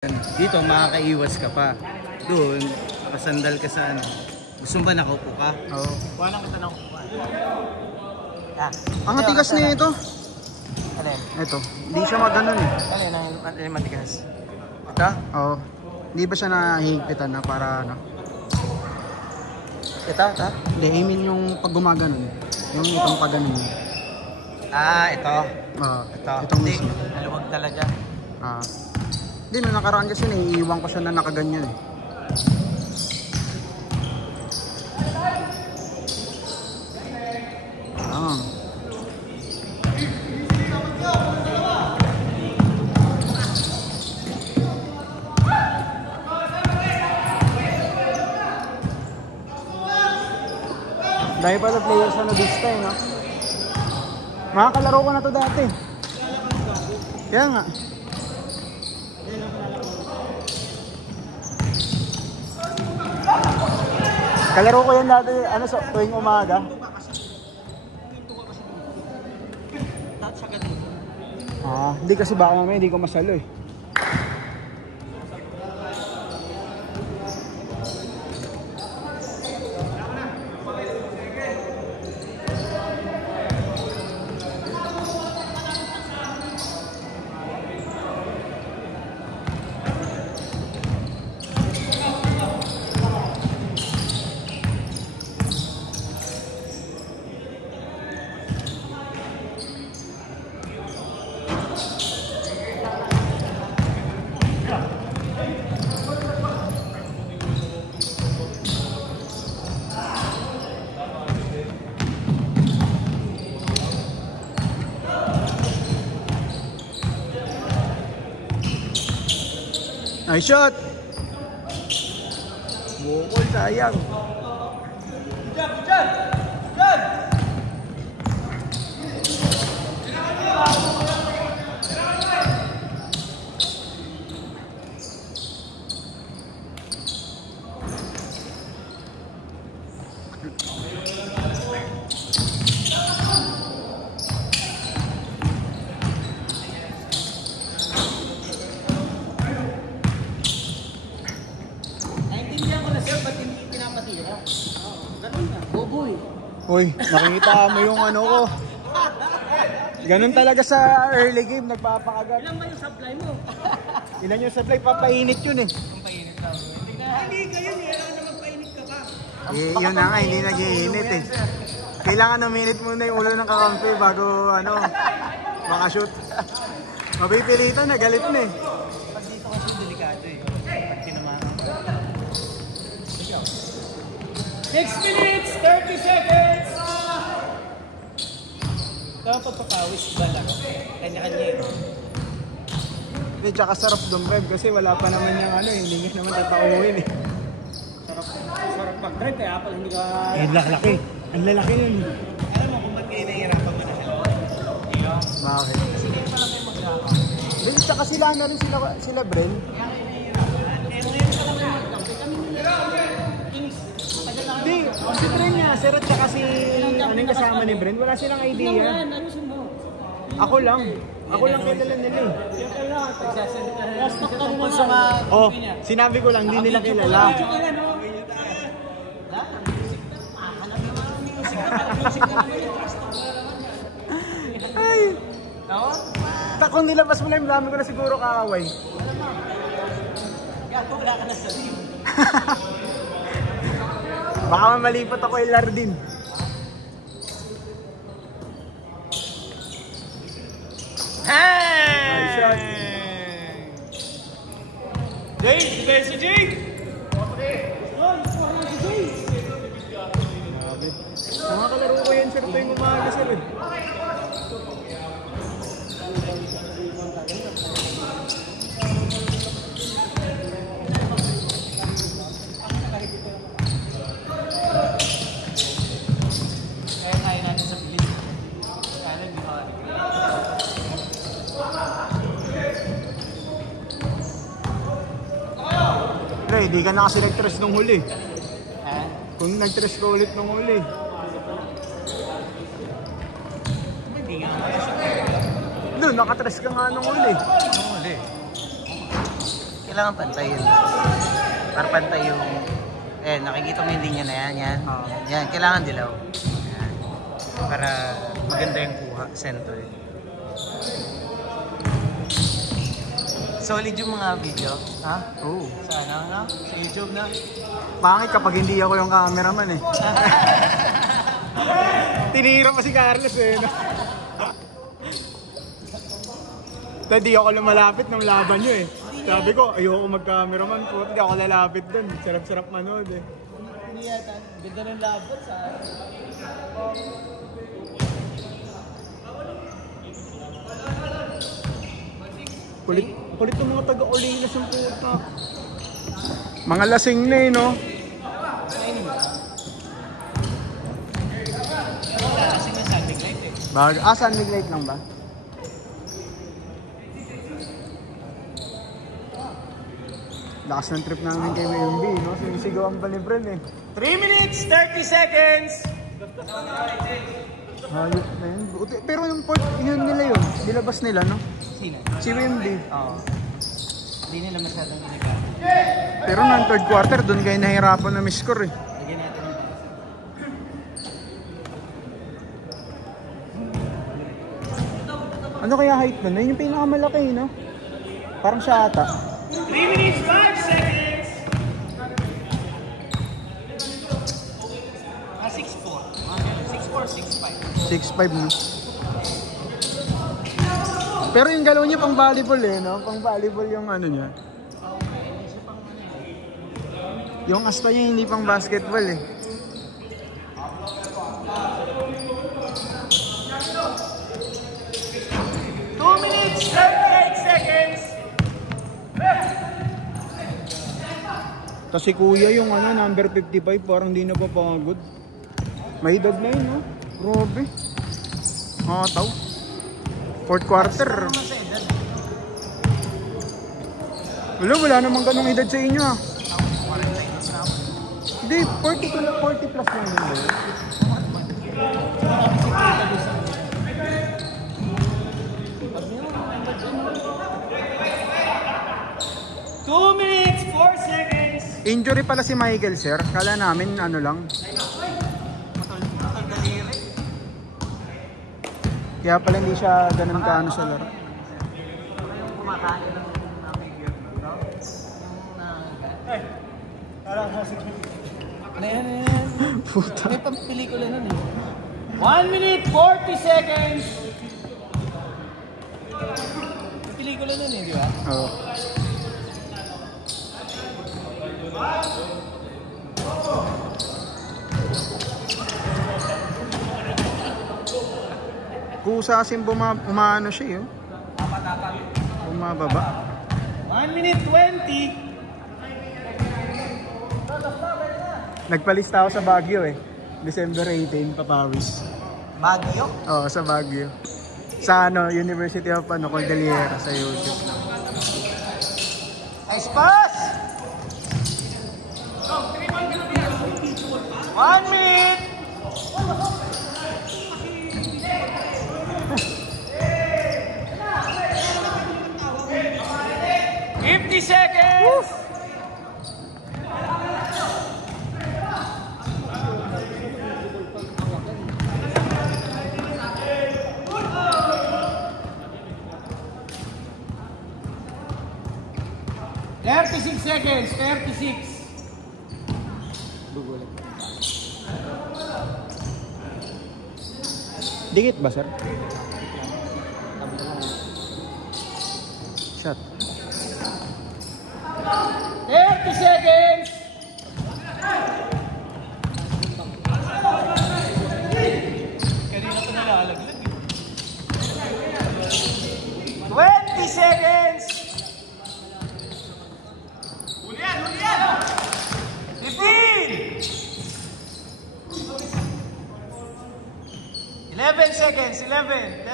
Dito makakaiwas ka pa. Doon, nakasandal ka sa ano. Gusto mo ba nakaupo ka? Oo. Kuha lang kita nakaupo ka. Ang tigas niya ito. Alin? Ito. Hindi siya maganon eh. Alin matigas? Ito? Oo. Hindi ba siya nahihigpitan na para ano? Ito? Hindi, I mean yung pag gumaganon. Yung itong paganon. Ito. Ito. Itong mismo. Maluwag talaga. Hindi, nung nakaraan kasi naiiwan ko siya na nakaganyan eh. Dahil pala players na Vista eh, no? Makakalaro ko na to dati. Kaya nga. Kalaro ko yan dati, ano, sa tuwing umaga. Hindi kasi baka mamaya hindi ko masalo eh. Nice shot! Bukol, sayang. Good job! Uy, nakikita mo yung ano ko. Ganun talaga sa early game, nagpapakagat. Ilan ba yung supply mo? Ilan yung supply? Papainit yun eh. Pampainit lang. Hindi ka yun eh. Alam na magpainit ka pa. Yun na nga, hindi nag-iinit eh. Kailangan na minute muna yung ulo ng kakampi bago ano, makashoot. Mapipilitan na, galit na eh. Pag dito kasi delikado eh. Pag tinamaan. 6 minutes, 30 seconds! Dapat pagpapawis ba lang? Kanya-kanya eh. Hindi, tsaka sarap dumrev kasi wala pa naman yung ano, hindi nyo naman tatauhin eh. Sarap mag-drive kaya pala hindi ka... Ang lalaki. Ang lalaki yun. Alam mo kung ba't kayo nahihirapan mo na sila? Bakit? Kasi hindi pa lang kayo mag-drama. Hindi, tsaka sila na rin sila Bren. Hindi, si Bren nga, sir at saka si ano yung kasama ni Bren, wala silang idea. Ako lang kilala nila eh. Oh, sinabi ko lang, hindi nila kilala. Ay! Kung nilabas mo lang, dami ko na siguro kakaway. Wala ka na sa team. Baka malipot ako ilar din. Hey! Nice shot. Jake! Dahil si Jake! Mga kalaro ko yan sir, ito yung umaga sir. Hindi ka na kasi nag-tres nung huli. Kung nag-tres ka ulit nung huli. Doon, nakatres ka nga nung uli. Nung uli. kailangan pantay yun. Para pantay yung, nakikita mo yung linya na yan. Yan, kailangan dilaw. Yan. Para maganda yung kuha, center. Solid yung mga video. Ha? Oo. Sa ano? Sa YouTube na? Pangit kapag hindi ako yung cameraman eh. Tinira pa si Carlos eh. Hindi ako lumalapit ng laban nyo eh. Sabi ko, ayoko mag-cameraman po. Hindi ako lalapit dun. Sarap-sarap manood eh. Hindi yata. Ganda ng laban sa... Kulit ng mga taga-Olinas yung puta. Mga lasing na eh, no? Lasing na Sun Big Light eh. Sun Big Light lang ba? Lakas ng trip namin kay WMB, no? Sinisigaw ang balibran eh. 3 minutes, 30 seconds! Hayop na yun. Pero yung port, yun nila yun. Dilabas nila, no? Sino? Si WMB. Oo. Hindi nila masyadong iniba. Pero ng third quarter, doon kayo nahirapan na miscore eh. Lagyan natin yung... Ano kaya height na? Yun yung pinakamalaki, no? Parang siya ata. 3 minutes, 5 seconds! 6'4". 6'4", 6'5". 6'5", no? Pero yung galaw niya pang volleyball eh, no? Pang volleyball yung ano niya. Yung asta niya hindi pang basketball eh. Kasi kuya yung ano, number 55 parang di napapagod. May edad na yun, no? Grabe. Tao. Fourth quarter. Wala namang ganong edad sa inyo ah. Hindi, 40 plus lang yun. 2 minutes, 4 seconds. Injury pala si Michael, sir. Kala namin ano lang. Kaya pala hindi siya ganun kaano sa laro. Puta. May pampelikula nun eh. 1 minute, 40 seconds. May pelikula nun eh, di ba? Oo. Kusasin umano siya yun. Bumababa. 1 minute 20. Nagpalista ako sa Baguio eh. December 18, papawis. Baguio? Oo, sa Baguio. Sa ano, University of Cordillera sa YouTube. Nice pass! 1 minute! 50 seconds! Woo! Seconds, 36. Dikit ba, sir? Shot. 30 seconds. Kanina ko nalalaglag. 20 seconds. 11 seconds, 11.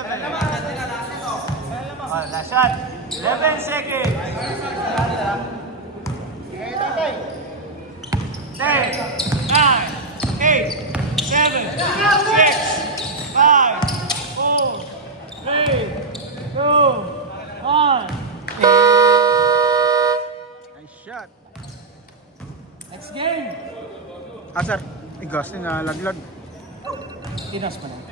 Last shot. 11 seconds. 10, 9, 8, 7, 6, 5, 4, 3, 2, 1. shot. Next game! Ah, sir. Igas na laglag. Tinas pa lang.